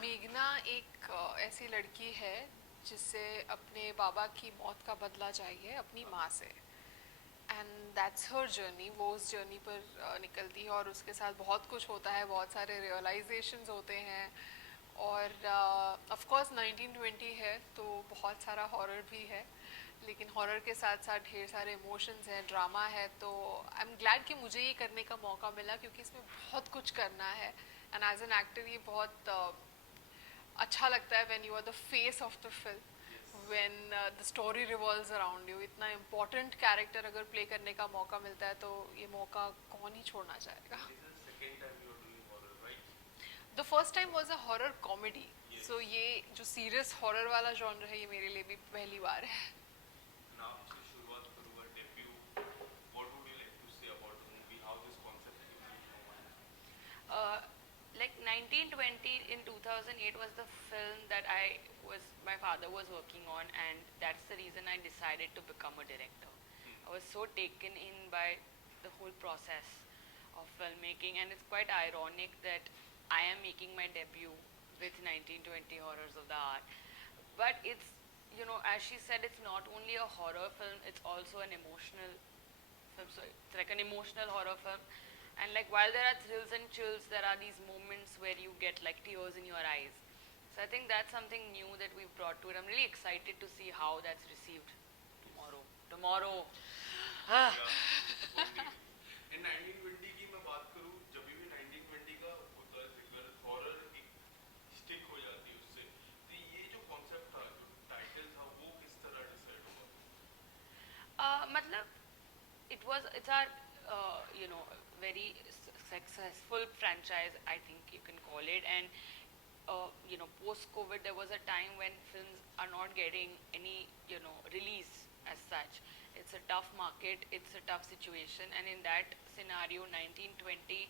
मेघना एक ऐसी लड़की है जिसे अपने बाबा की मौत का बदला चाहिए अपनी माँ से। And that's her journey. वो उस जर्नी पर निकलती है और उसके साथ बहुत कुछ होता है, बहुत सारे रियलाइजेशंस होते हैं। और ऑफ कोर्स 1920 है तो बहुत सारा हॉरर भी है, लेकिन हॉरर के साथ साथ ढेर सारे इमोशंस हैं, ड्रामा है। तो आई एम ग्लैड कि मुझे ये करने का मौका मिला, क्योंकि इसमें बहुत कुछ करना है। एंड एज एन एक्टर ये बहुत अच्छा लगता है when you are the face of the film, when the story revolves around you. इतना इम्पोर्टेंट कैरेक्टर अगर प्ले करने का मौका मिलता है तो ये मौका कौन ही छोड़ना चाहेगा। The first time was a horror comedy, so ये जो सीरियस हॉरर वाला जॉनर है ये मेरे लिए भी पहली बार है। Uh, like 1920 in 2008 was the film that my father was working on, and that's the reason I decided to become a director. I was so taken in by the whole process of filmmaking, and it's quite ironic that I am making my debut with 1920 Horrors of the Art. But it's, as she said, it's not only a horror film, it's also an emotional film. So it's like an emotional horror film. And like while there are thrills and chills, there are these moments where you get like tears in your eyes. So I think that's something new that we've brought to it. I'm really excited to see how that's received tomorrow. Tomorrow. Ah. इन 1920 की मैं बात करूं, जब भी 1920 का होता है जिक्र, हॉरर एक स्टिक हो जाती है उससे। तो ये जो कॉन्सेप्ट था, जो टाइटल था, वो किस तरह डिसाइड हुआ? मतलब it's our very successful franchise, I think you can call it. And post COVID there was a time when films are not getting any release as such. It's a tough market, it's a tough situation, and in that scenario 1920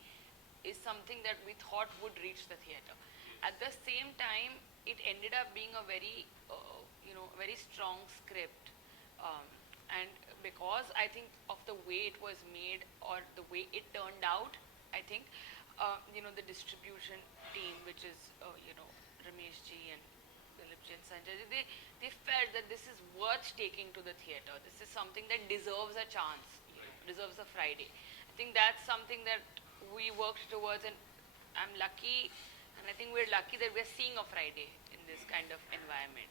is something that we thought would reach the theater. At the same time, it ended up being a very very strong script. And because I think of the way it was made or the way it turned out, I think the distribution team, which is Ramesh ji and Philip ji and Sanjay ji, they felt that this is worth taking to the theater. This is something that deserves a chance, deserves a Friday. I think that's something that we worked towards, and I'm lucky, and I think we're lucky that we're seeing a Friday in this kind of environment.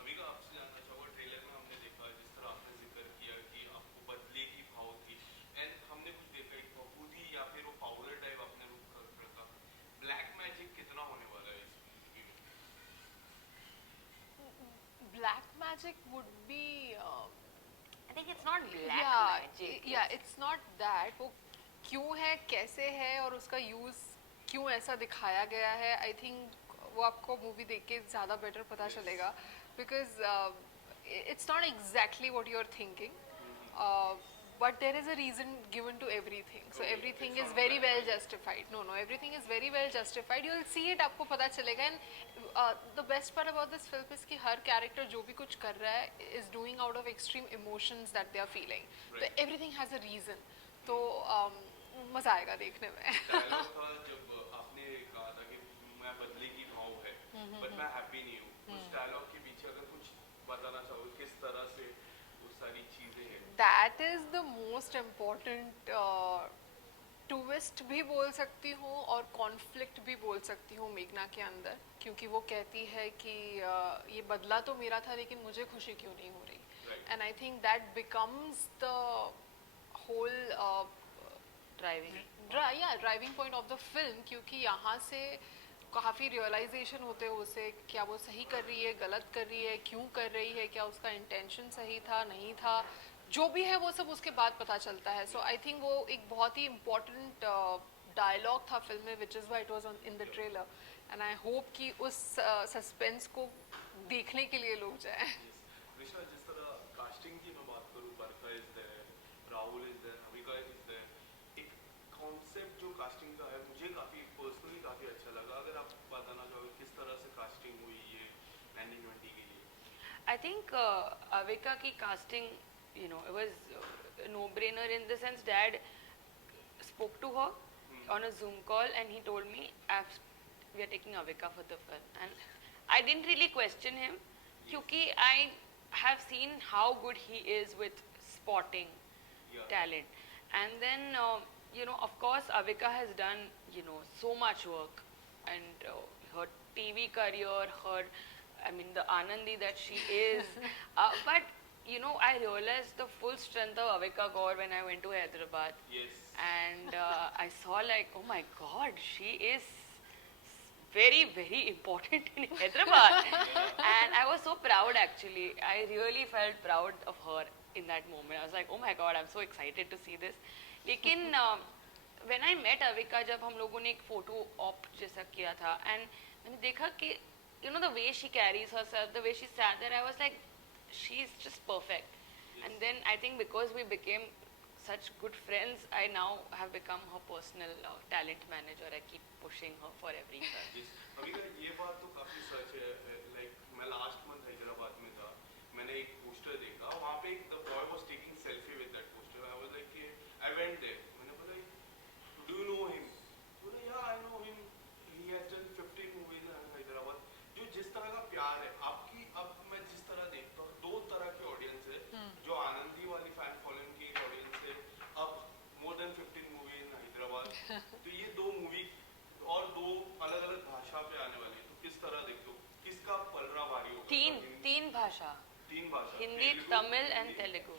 अभी का आपसे जानना चाहूँगा, trailer में हमने देखा जिस तरह आपने जिक्र किया कि आपको बदले की भाव थी, एंड हमने कुछ देखा एक बहू थी या फिर वो पाउडर टाइप आपने रूप रखा। ब्लैक मैजिक कितना होने वाला है इस मूवी में? Black magic would be I think it's not black magic. Yeah, it's not that. वो क्यों है, कैसे है और उसका यूज़ क्यों ऐसा दिखाया गया है, आई थिंक वो आपको मूवी देख के ज़्यादा बेटर पता चलेगा। Because it's not exactly what you are thinking, but there is a reason given to everything, so everything is very well justified. No, everything is very well justified. You will see it, आपको पता चलेगा। And the best part about this film is कि हर character जो भी कुछ कर रहा है is doing out of extreme emotions that they are feeling. तो everything has a reason. तो मज़ा आएगा देखने में। डायलॉग था जब आपने कहा था कि मैं बदले की भाव है, बट मैं हैप्पी नहीं हूँ। उस डायलॉग के पीछे अगर कुछ बताना चाहोगे किस तरह से वो सारी चीजें हैं? That is the most important twist भी बोल सकती हूँ और कॉन्फ्लिक्ट भी बोल सकती हूँ मेघना के अंदर, क्योंकि वो कहती है कि ये बदला तो मेरा था लेकिन मुझे खुशी क्यों नहीं हो रही। And I think that becomes the whole driving point of the film, क्योंकि यहाँ से काफ़ी रियलाइजेशन होते हैं उसे, क्या वो सही कर रही है, गलत कर रही है, क्यों कर रही है, क्या उसका इंटेंशन सही था नहीं था, जो भी है वो सब उसके बाद पता चलता है। सो आई थिंक वो एक बहुत ही इम्पोर्टेंट डायलॉग था फिल्म में, which is why it was in the trailer. And I hope कि उस सस्पेंस को देखने के लिए लोग जाएं। ऋषा, जिस तरह कास्टिंग की मैं बात करूँ, Barkha is there, Rahul is there, Havika is there, एक कॉन्सेप्ट जो कास्टिंग का है मुझे काफ़ी पर्सनली काफ़ी अच्छा लगा। अगर आप बताना चाहोगे किस तरह से कास्टिंग हुई ये 1920 के लिए? I think Avika ki casting, it was a no-brainer in the sense Dad spoke to her on a Zoom call and he told me, we are taking Avika for the film, and I didn't really question him, क्योंकि I have seen how good he is with spotting Yeah. talent, and then you know, of course, Avika has done, you know, so much work, and her TV career, her, I mean, the Anandi that she is, but you know, I realized the full strength of Avika Gaur when I went to Hyderabad, Yes. and I saw like, oh my God, she is very, very important in Hyderabad. And I was so proud actually. I really felt proud of her in that moment. I was like, oh my God, I'm so excited to see this. लेकिन when I met Avika, जब हम लोगों ने एक photo op जैसा किया था, and मैंने देखा कि, you know, the way she carries herself, the way she sat there, I was like, she's just perfect. And then I think because we became such good friends, I now have become her personal talent manager. I keep pushing her for every film. Yes. अभी का ये बात तो काफी सच है. Like मैं last month Hyderabad में था. मैंने एक पोस्टर देखा. वहाँ पे the boy was taking selfie with that poster. I was like, I went there. मैंने बोला, do you know him? बोला, yeah, I know him. He has done 15 movies in Hyderabad. जो जिस तरह का प्यार है, आपकी अब मैं जिस तरह देखता हूँ, दो तरह की ऑडियंस है. जो आनंदी वाली फैन फॉलोइंग की एक ऑडियंस है. अब more than 15 movies in Hyderabad. तो ये दो मूवी और दो अलग अलग भाषा पे आने वाली है, तो किस तरह देखते हो, किसका पलड़ा भारी होगा? तीन भाषा, हिंदी, तमिल एंड तेलुगु.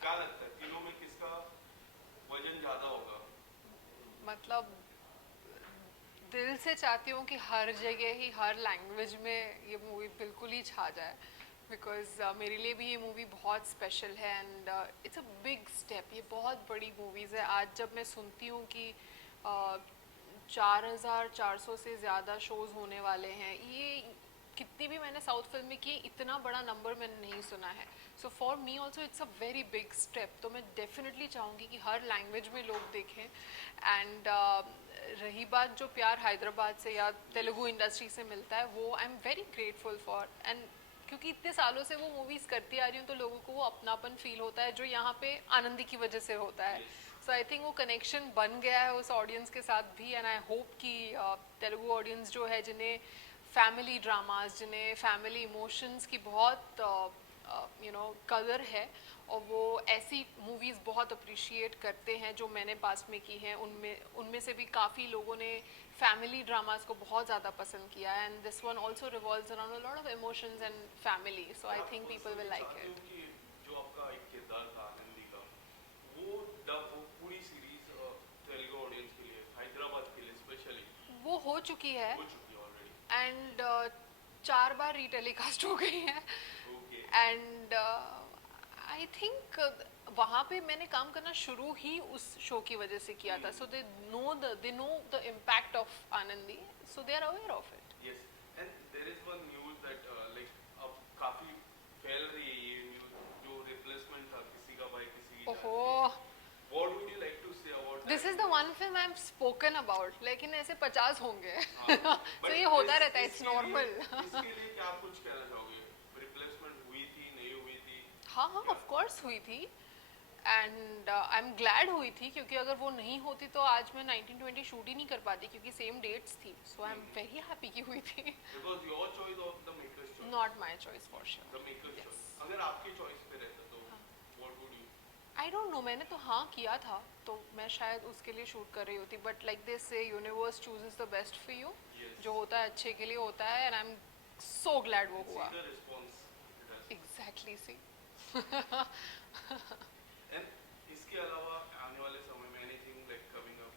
क्या लगता है तीनों में किसका वजन ज्यादा होगा? मतलब दिल से चाहती हूँ कि हर जगह ही हर लैंग्वेज में ये मूवी बिल्कुल ही छा जाए, बिकॉज मेरे लिए भी ये मूवी बहुत स्पेशल है and it's a big step. ये बहुत बड़ी मूवीज़ है. आज जब मैं सुनती हूँ कि 4,400 से ज़्यादा शोज़ होने वाले हैं, ये कितनी भी मैंने साउथ फिल्म में की, इतना बड़ा नंबर मैंने नहीं सुना है. So for me also it's a very big step. तो मैं डेफिनेटली चाहूँगी कि हर लैंग्वेज में लोग देखें. एंड रही बात जो प्यार हैदराबाद से या तेलुगु इंडस्ट्री से मिलता है, वो I am very grateful for. And क्योंकि इतने सालों से वो मूवीज़ करती आ रही हूँ, तो लोगों को वो अपनापन फील होता है जो यहाँ पे आनंदी की वजह से होता है. सो आई थिंक वो कनेक्शन बन गया है उस ऑडियंस के साथ भी. एंड आई होप कि तेलुगु ऑडियंस जो है, जिन्हें फैमिली ड्रामास, जिन्हें फैमिली इमोशंस की बहुत यू नो कदर है, और वो ऐसी मूवीज़ बहुत अप्रिशिएट करते हैं जो मैंने पास्ट में की हैं, उनमें से भी काफ़ी लोगों ने फैमिली ड्रामास को बहुत ज़्यादा पसंद किया है. And this one also revolves around a lot of emotions and family. So I think people will like it. जो आपका एक किरदार था आनंदी का, वो डब वो पूरी सीरीज तेलुगु ऑडियंस के लिए, हैदराबाद के लिए स्पेशली वो हो चुकी है हो चुकी है ऑलरेडी. एंड 4 बार रीटेलीकास्ट हो गई है. ओके. एंड आई थिंक वहाँ पे मैंने काम करना शुरू ही उस शो की वजह से किया था. So they know the impact of Anandi, so they are aware of it. Yes, and there is one news that like अब काफी फैल रही है ये न्यूज, जो रिप्लेसमेंट था किसी का भाई किसी की ओहो, What would you like to say about that? This is the one film I am spoken about. लेकिन ऐसे 50 होंगे. हाँ, तो but ये होता रहता है, इट्स इसके लिए- नॉर्मल. इसके लिए क्या आप कुछ कहना चाहोगे? रिप्लेसमेंट हुई थी, नहीं हुई थी? हाँ हाँ, ऑफ कोर्स हुई थी. एंड आई एम ग्लैड हुई थी, क्योंकि अगर वो नहीं होती तो आज मैं 1920 शूट ही नहीं कर पाती, क्योंकि सेम डेट्स थी. सो आई एम वेरी हैप्पी कि हुई थी. It was your choice or the maker's choice? Not my choice for sure. The maker's Yes. choice. अगर आपकी चॉइस पे रहता तो what would you? I don't know, मैंने तो हाँ किया था, तो मैं शायद उसके लिए शूट कर रही होती. But like this say universe chooses the best for you. Yes. जो होता है अच्छे के लिए होता है. And I am so glad वो हुआ. See the response it has. Exactly see. And इसके अलावा आने वाले समय में anything like coming up,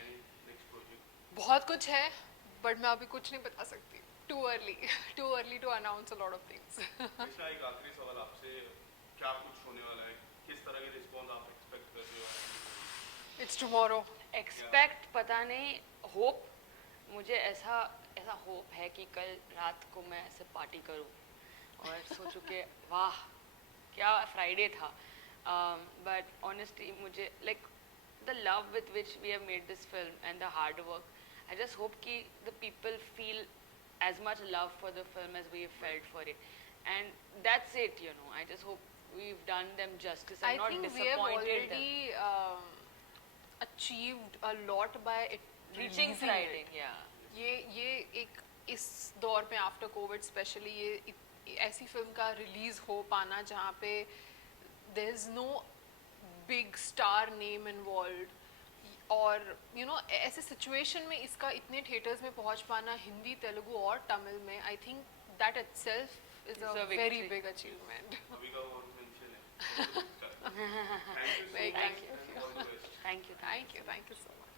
any next project? बहुत कुछ है, बट मैं अभी कुछ नहीं बता सकती. Too early to announce a lot of things. Krishna, एक आखिरी सवाल आपसे, क्या कुछ होने वाला है? किस तरह की रिस्पॉन्स आप एक्सपेक्ट कर रहे हो? It's tomorrow. एक्सपेक्ट पता नहीं, होप, मुझे ऐसा होप है कि कल रात को मैं ऐसे पार्टी करूं और सोचूं कि वाह क्या फ्राइडे था. बट ऑनेस्टली मुझे like the love with which we have made this film and the hard work, I just hope कि the people feel as much love for the film as we have felt for it, and that's it, you know. I just hope we've done them justice I and not think we have disappointed them. already achieved a lot by it Reaching releasing Friday, it. yeah. ये एक इस दौर में after covid specially ऐसी film का release हो पाना जहाँ पे there is no big star name involve, और ऐसे सिचुएशन में इसका इतने थिएटर्स में पहुँच पाना हिंदी, तेलुगु और तमिल में, आई think that itself is a It's a very victory. Big achievement. अभी का और मेंशन है। Thank you so Thank much you. And all the best. Thank you. Thank you so much.